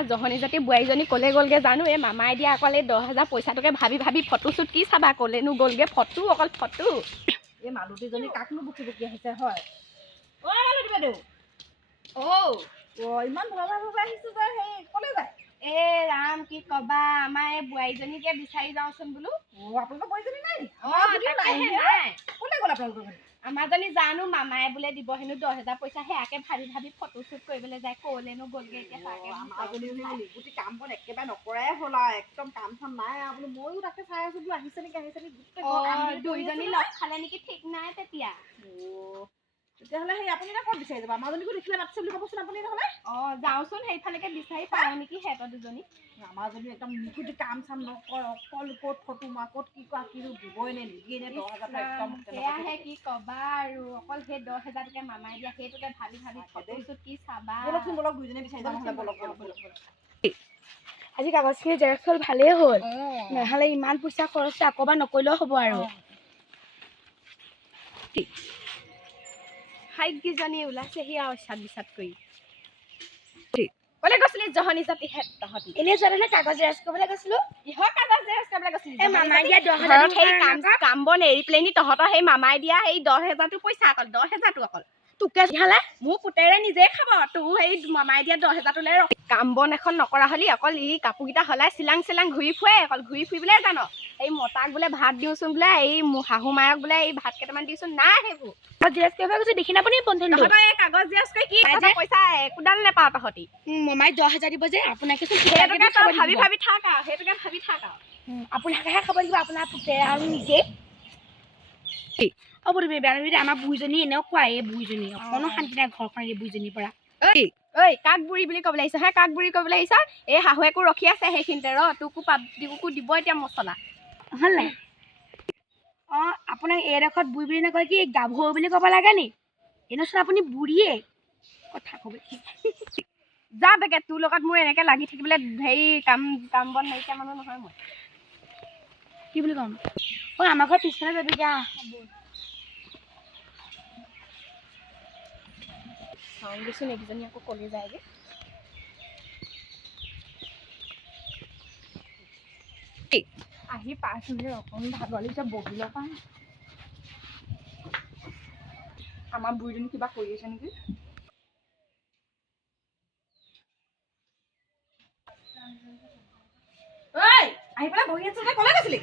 জহনী জাতি বোৱাৰীজনী ক'লে গ'লগে জানো এই মামাই দিয়া অকল এই 10,000 পইচাটোকে ভাবি ভাবি ফটোশ্বুট কি চাবা ক'লেনো গ'লগে ফটো অকল ফটো এই মালতীজনী কাকনো বুকি বুকি আহিছে হয় ঐ মালতী বাইদেউ ইমান ভয় আহিছোঁ যে সেই ক'লে যায় এ ৰাম কি কবা আমাৰ এই বোৱাৰীজনীকে বিচাৰি যাওঁচোন বোলো আপোনালোকৰ বোৱাৰীজনী নাই নাই কোনে গ'ল আপোনালোকৰ আমাৰজনী জানো মামাই বোলে দিব হেনো 10,000 পইচা সেয়াকে ভাবি ভাবি ফটোশ্বুট কৰিবলৈ যায় ক'লেনো গ'লগে এতিয়া তাকে আমাৰজনী নিগুটি কাম বন একেবাৰে নকৰাই হ'ল আৰু একদম কাম চাম নাই আৰু বোলো ময়ো তাকে চাই আছোঁ বোলো আহিছে নেকি দুইজনী লগ খালে নেকি ঠিক নাই তেতিয়া তেতিয়াহ'লে সেই আপুনি এটা ক'ত বিচাৰি যাব আমাৰজনীকো দেখিলে মাতিছে বুলি ক'বচোন আপুনি নহ'লে যাওঁচোন সেইফালেকে বিচাৰি পাওঁ নেকি সিহঁতৰ দুজনী আমাৰজনী একদম নিখুঁটি কাম চাম নকৰে অকল ক'ত ফটো মাৰ ক'ত কি কৰা কি দিবই নে নিদিয়ে নে 10,000 একদম সেয়াহে কি ক'বা আৰু অকল সেই 10,000কে মামাই দিয়া সেইটোকে ভাবি ভাবি ফটোশ্বুট কি চাবা ব'লকচোন ব'লক দুইজনী বিচাৰি যাওঁ নহ'লে ব'লক আজি কাগজখিনি জেৰক্স হ'ল ভালেই হ'ল নহ'লে ইমান পইচা খৰচ আকৌ এবাৰ নকৰিলেও হ'ব আৰু হাইককেইজনী ওলাইছেহি আৰু ইচ্ছাত বিচাত কৰি ক'লে গৈছিলি জহনী জাতি তহঁতি এনেই যোৱা নে কাগজ জেৰক্স কৰিবলৈ গৈছিলোঁ কিহৰ কাগজ জেৰক্স কৰিবলৈ গৈছিলি মামাই দিয়া 10,000 সেই কাম বন এৰি পেলাইনি তহঁতৰ সেই মামাই দিয়া সেই 10,000টো পইচা অকল 10,000টো অকল তোকে খালে মোৰ পুতেৰে নিজে খাব তোৰ সেই মামাই দিয়া 10,000টোলৈ কাম বন এখন নকৰা হ'লি অকল ই কাপোৰকেইটা সলাই চিলাং ঘূৰি ফুৰে অকল ঘূৰি ফুৰিবলৈ জান এই মতাক বোলে ভাত দিওঁচোন বোলে এই শাহু মায়ক বোলে এই ভাত কেইটামান দিওঁচোন নাই সেইবোৰ জেৰক্স কৰিব গৈছোঁ দেখি নাপানি বন্ধু তহঁতৰ এই কাগজ জেৰক্স কৰি কি পইচা একোডাল নেপাওঁ তহঁতি মামাই 10,000 দিব যে আপোনাকে সেইটোকে ভাবি ভাবি থাক আৰু সেইটোকে ভাবি থাক আৰু আপোনাকেহে খাব লাগিব আপোনাৰ পুতেৰে আৰু নিজে বুঢ়ী বেয়া নালাগে আমাৰ বুঢ়ীজনী এনেও খুৱাই এই বুঢ়ীজনী অকণো শান্তি নাই ঘৰখন এই বুঢ়ীজনীৰ পৰা ঐ কাক বুঢ়ী বুলি ক'বলৈ আহিছ হে কাক বুঢ়ী ক'বলৈ আহিছ এই শাহুৱেকো ৰখি আছে সেইখিনিতে তোকো দিব এতিয়া মছলা হ'ল নাই আপোনাক এইডোখৰত বুঢ়ী বুলি নকয় কি গাভৰু বুলি ক'ব লাগে নি এনেচোন আপুনি বুঢ়ীয়ে কথা ক'ব যা বেগে তোৰ লগত মোৰ এনেকৈ লাগি থাকিবলৈ হেৰি কাম বন নাইকিয়া মানুহ নহয় মই কি বুলি ক'ম আমাৰ ঘৰ পিছফালে যাবি যা চাওঁ দেচোন এইকেইজনী আকৌ ক'লে যায়গৈ আহি পাইছোঁহে অকণ ভাগৰ লাগিছে বহি লওঁ পাম আমাৰ বুঢ়ীজনী কিবা কৰি আছে নেকি ঐ আহি পেলাই বহি আছে যে ক'লৈ গৈছিলি